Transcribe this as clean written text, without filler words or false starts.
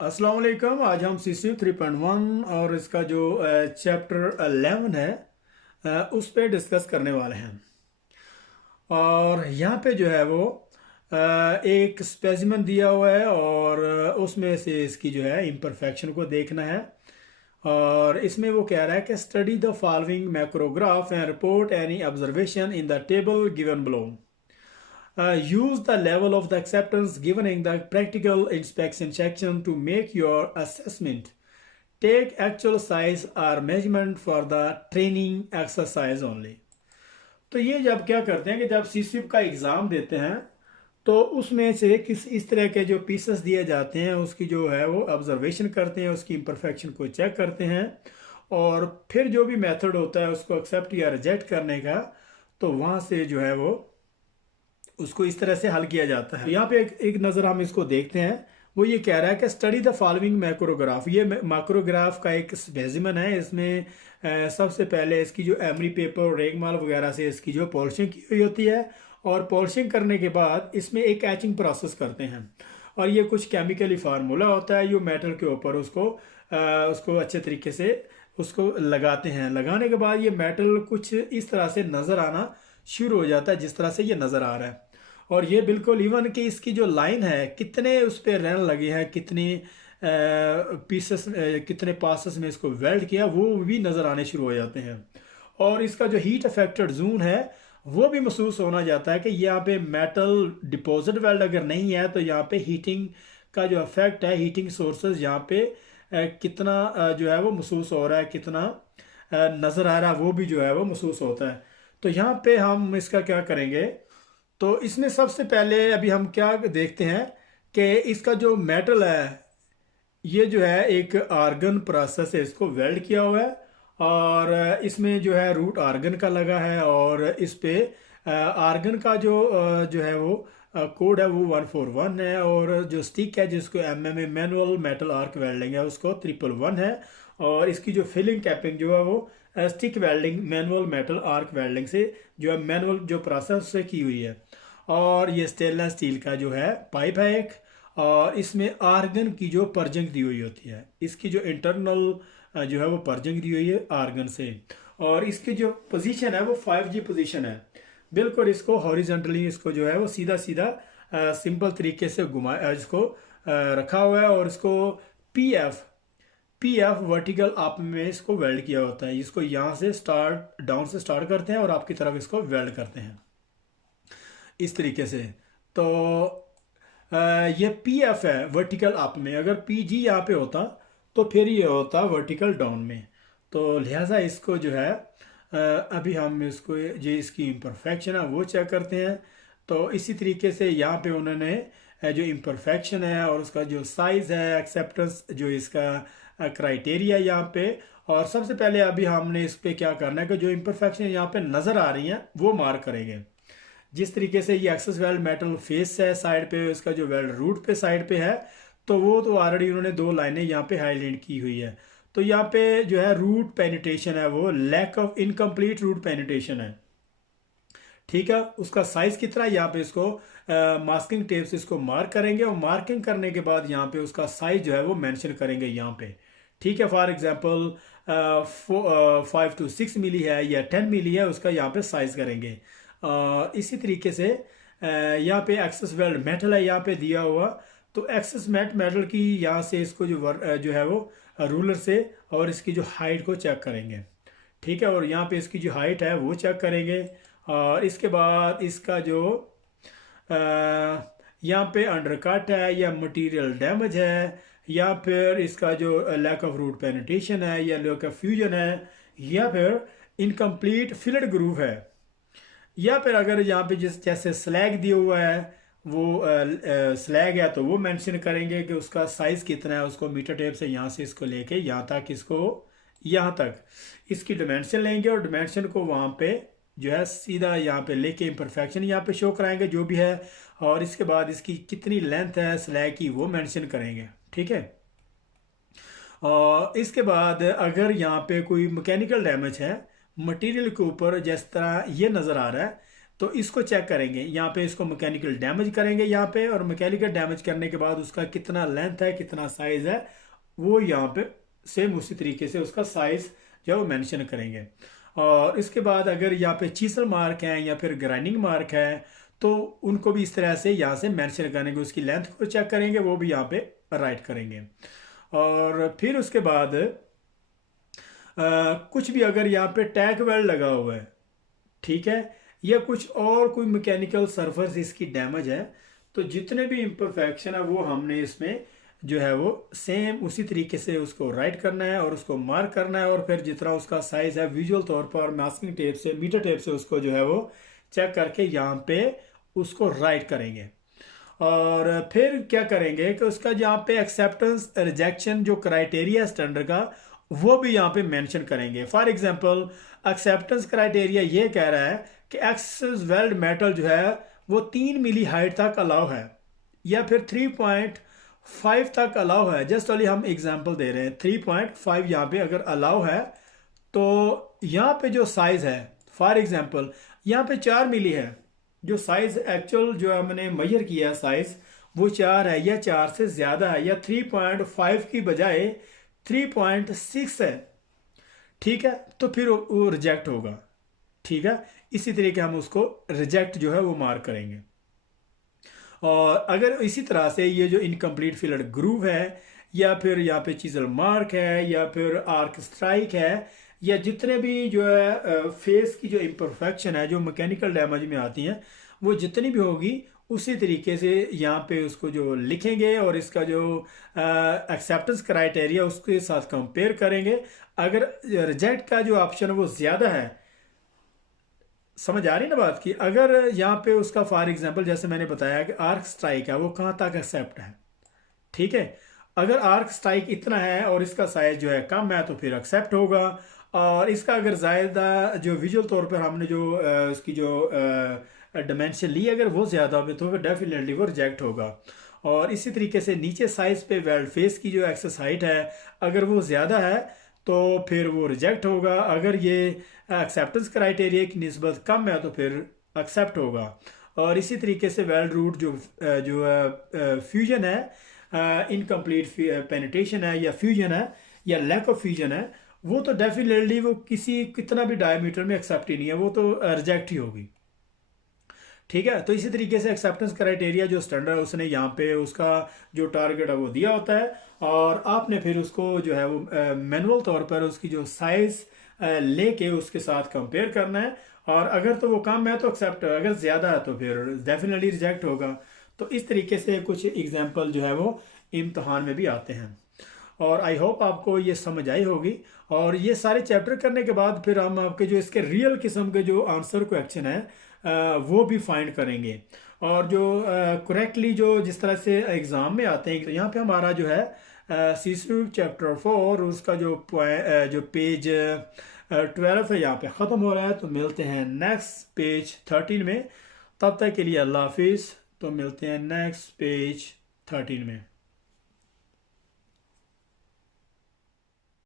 अस्सलाम वालेकुम। आज हम CC 3.1 और इसका जो चैप्टर 11 है उस पे डिस्कस करने वाले हैं। और यहाँ पे जो है वो एक स्पेसिमेन दिया हुआ है और उसमें से इसकी जो है इम्परफेक्शन को देखना है। और इसमें वो कह रहा है कि study the following macrograph and report any observation in the table given below. Use the level of the acceptance given in the practical inspection section to make your assessment. Take actual size or measurement for the training exercise only. तो ये जब क्या करते हैं कि जब CSIP का exam देते हैं तो उसमें से किस इस तरह के जो पीसेस दिए जाते हैं उसकी जो है वो ऑब्जर्वेशन करते हैं, उसकी इम्परफेक्शन को चेक करते हैं और फिर जो भी मेथड होता है उसको एक्सेप्ट या रिजेक्ट करने का, तो वहाँ से जो है वो उसको इस तरह से हल किया जाता है। यहाँ पे एक नज़र हम इसको देखते हैं। वो ये कह रहा है कि स्टडी द फॉलोइंग मैक्रोग्राफ। ये मैक्रोग्राफ का एक स्पेसिमेन है। इसमें सबसे पहले इसकी जो एमरी पेपर रेगमाल वगैरह से इसकी जो पॉलिशिंग की हुई होती है और पॉलिशिंग करने के बाद इसमें एक एचिंग प्रोसेस करते हैं और ये कुछ केमिकली फार्मूला होता है। ये मेटल के ऊपर उसको अच्छे तरीके से उसको लगाते हैं। लगाने के बाद ये मेटल कुछ इस तरह से नज़र आना शुरू हो जाता है जिस तरह से ये नज़र आ रहा है। और ये बिल्कुल इवन कि इसकी जो लाइन है कितने उस पर रन लगे हैं, कितनी पीसेस कितने पासेस में इसको वेल्ड किया वो भी नज़र आने शुरू हो जाते हैं। और इसका जो हीट अफेक्टेड जोन है वो भी महसूस होना जाता है कि यहाँ पे मेटल डिपॉजिट वेल्ड अगर नहीं है तो यहाँ पे हीटिंग का जो इफेक्ट है, हीटिंग सोर्सेज यहाँ पे कितना जो है वो महसूस हो रहा है, कितना नज़र आ रहा है वो भी जो है वो महसूस होता है। तो यहाँ पे हम इसका क्या करेंगे, तो इसमें सबसे पहले अभी हम क्या देखते हैं कि इसका जो मेटल है ये जो है एक आर्गन प्रोसेस है, इसको वेल्ड किया हुआ है और इसमें जो है रूट आर्गन का लगा है और इस पे आर्गन का जो है वो कोड है वो 141 है और जो स्टिक है जिसको MMA manual metal arc welding है उसको 111 है और इसकी जो फिलिंग कैपिंग जो है वो stick welding manual metal arc welding से जो है मैनुअल जो प्रोसेस से की हुई है। और ये स्टेनलेस स्टील का जो है पाइप है एक, और इसमें आर्गन की जो पर्जिंग दी हुई होती है, इसकी जो इंटरनल जो है वो पर्जिंग दी हुई है आर्गन से। और इसकी जो पोजीशन है वो 5G पोजीशन है। बिल्कुल इसको हॉरिजेंटली इसको जो है वो सीधा सीधा सिंपल तरीके से घुमा इसको रखा हुआ है और इसको पी एफ वर्टिकल अप में इसको वेल्ड किया होता है। इसको यहाँ से डाउन से स्टार्ट करते हैं और आपकी तरफ इसको वेल्ड करते हैं इस तरीके से। तो ये PF है वर्टिकल अप में, अगर PG यहाँ पे होता तो फिर ये होता वर्टिकल डाउन में। तो लिहाजा इसको जो है अभी हम इसको जो इसकी इम्परफेक्शन है वो चेक करते हैं। तो इसी तरीके से यहाँ पे उन्होंने जो इम्परफेक्शन है और उसका जो साइज़ है, एक्सेप्टेंस जो इसका क्राइटेरिया यहाँ पे, और सबसे पहले अभी हमने इस पे क्या करना है कि जो इम्परफेक्शन यहाँ पे नज़र आ रही हैं वो मार्क करेंगे। जिस तरीके से ये एक्सेस वेल्ड मेटल फेस है साइड पे, इसका जो वेल्ड रूट पे साइड पे है, तो वो तो ऑलरेडी उन्होंने दो लाइनें यहाँ पे हाईलाइट की हुई है। तो यहाँ पे जो है रूट पेनिट्रेशन है वो lack of incomplete root penetration है। ठीक है, उसका साइज कितना है यहाँ पे इसको मास्किंग टेप से इसको मार्क करेंगे और मार्किंग करने के बाद यहाँ पे उसका साइज जो है वो मेंशन करेंगे यहाँ पे। ठीक है, फॉर एग्जांपल 5 to 6 मिली है या 10 मिली है, उसका यहाँ पे साइज करेंगे। इसी तरीके से यहाँ पे एक्सेस वेल्ड मेटल है यहाँ पे दिया हुआ, तो एक्सेस मेटल की यहाँ से इसको जो है वो रूलर से और इसकी जो हाइट को चेक करेंगे। ठीक है, और यहाँ पे इसकी जो हाइट है वो चेक करेंगे और इसके बाद इसका जो यहाँ पे अंडरकट है या मटेरियल डैमेज है या फिर इसका जो लैक ऑफ रूट पेनिट्रेशन है या लैक ऑफ फ्यूजन है या फिर इनकम्प्लीट फिल्ड ग्रूव है, या फिर अगर यहाँ पे जैसे स्लैग दिया हुआ है वो स्लैग है तो वो मेंशन करेंगे कि उसका साइज़ कितना है। उसको मीटर टेप से यहाँ से इसको लेके यहाँ तक यहाँ तक इसकी डिमेंशन लेंगे और डिमेंशन को वहाँ पे जो है सीधा यहाँ पे लेके इम्परफेक्शन यहाँ पे शो कराएंगे जो भी है, और इसके बाद इसकी कितनी लेंथ है स्लैग की वो मेंशन करेंगे। ठीक है, और इसके बाद अगर यहाँ पे कोई मैकेनिकल डैमेज है मटेरियल के ऊपर, जिस तरह ये नज़र आ रहा है तो इसको चेक करेंगे यहाँ पे, इसको मैकेनिकल डैमेज करेंगे यहाँ पे, और मैकेनिकल डैमेज करने के बाद उसका कितना लेंथ है, कितना साइज है, वो यहाँ पे सेम उसी तरीके से उसका साइज जो है वो मेंशन करेंगे। और इसके बाद अगर यहाँ पे चीसल मार्क है या फिर ग्राइंडिंग मार्क है तो उनको भी इस तरह से यहाँ से मेंशन करेंगे, उसकी लेंथ को चेक करेंगे, वो भी यहाँ पे राइट करेंगे। और फिर उसके बाद कुछ भी अगर यहाँ पे टैग वेल्ड लगा हुआ है, ठीक है, या कुछ और कोई मैकेनिकल सरफेस इसकी डैमेज है, तो जितने भी इम्परफेक्शन है वो हमने इसमें जो है वो सेम उसी तरीके से उसको राइट करना है और उसको मार्क करना है। और फिर जितना उसका साइज है विजुअल तौर पर मास्किंग टेप से, मीटर टेप से उसको जो है वो चेक करके यहाँ पे उसको राइट करेंगे। और फिर क्या करेंगे कि उसका जहाँ पे एक्सेप्टेंस रिजेक्शन जो क्राइटेरिया स्टैंडर्ड का, वो भी यहाँ पे मेंशन करेंगे। फॉर एग्जांपल एक्सेप्टेंस क्राइटेरिया ये कह रहा है कि एक्सेस वेल्ड मेटल जो है वो 3 मिली हाइट तक अलाउ है या फिर 3.5 तक अलाउ है। जस्ट वाली हम एग्जांपल दे रहे हैं, 3.5 यहाँ पे अगर अलाउ है तो यहाँ पे जो साइज है, फॉर एग्जांपल यहाँ पे 4 मिली है, जो साइज एक्चुअल जो हमने मेजर किया साइज वो 4 है, या 4 से ज्यादा है, या 3.5 की बजाय 3.6 है, ठीक है, तो फिर वो रिजेक्ट होगा। ठीक है, इसी तरीके हम उसको रिजेक्ट जो है वो मार्क करेंगे। और अगर इसी तरह से ये जो इनकम्प्लीट फिलर ग्रूव है, या फिर यहाँ पे चीजल मार्क है, या फिर आर्क स्ट्राइक है, या जितने भी जो है फेस की जो इम्परफेक्शन है जो मैकेनिकल डैमेज में आती हैं, वो जितनी भी होगी उसी तरीके से यहाँ पे उसको जो लिखेंगे और इसका जो एक्सेप्टेंस क्राइटेरिया उसके साथ कंपेयर करेंगे। अगर रिजेक्ट का जो ऑप्शन है वो ज़्यादा है, समझ आ रही ना बात की, अगर यहाँ पे उसका फॉर एग्जांपल जैसे मैंने बताया कि आर्क स्ट्राइक है वो कहाँ तक एक्सेप्ट है, ठीक है, अगर आर्क स्ट्राइक इतना है और इसका साइज जो है कम है तो फिर एक्सेप्ट होगा। और इसका अगर ज़्यादा जो विजुअल तौर पर हमने जो उसकी जो डायमेंशन ली अगर वो ज़्यादा हो तो डेफिनेटली वो रिजेक्ट होगा। और इसी तरीके से नीचे साइज पे वेल्ड फेस की जो एक्सेस हाइट है अगर वो ज़्यादा है तो फिर वो रिजेक्ट होगा। अगर ये एक्सेप्टेंस क्राइटेरिया की निस्बत कम है तो फिर एक्सेप्ट होगा। और इसी तरीके से वेल्ड रूट जो फ्यूजन है, इनकम्प्लीट पेनिट्रेशन है या फ्यूजन है या लैक ऑफ फ्यूजन है, वो तो डेफिनेटली वो किसी कितना भी डायमीटर में एक्सेप्ट ही नहीं है, वो तो रिजेक्ट ही होगी। ठीक है, तो इसी तरीके से एक्सेप्टेंस क्राइटेरिया जो स्टैंडर्ड है उसने यहाँ पे उसका जो टारगेट है वो दिया होता है, और आपने फिर उसको जो है वो मैनुअल तौर पर उसकी जो साइज लेके उसके साथ कंपेयर करना है। और अगर तो वो कम है तो एक्सेप्ट, अगर ज़्यादा है तो फिर डेफिनेटली रिजेक्ट होगा। तो इस तरीके से कुछ एग्जाम्पल जो है वो इम्तहान में भी आते हैं। और आई होप आपको ये समझ आई होगी। और ये सारे चैप्टर करने के बाद फिर हम आपके जो इसके रियल किस्म के जो आंसर क्वेश्चन है वो भी फाइंड करेंगे। और जो करेक्टली जो जिस तरह से एग्ज़ाम में आते हैं, तो यहाँ पे हमारा जो है सीसू चैप्टर 4 उसका जो जो पेज 12 है यहाँ पे ख़त्म हो रहा है। तो मिलते हैं नेक्स्ट पेज 13 में, तब तक के लिए अल्लाह हाफिज़। तो मिलते हैं नेक्स्ट पेज 13 में।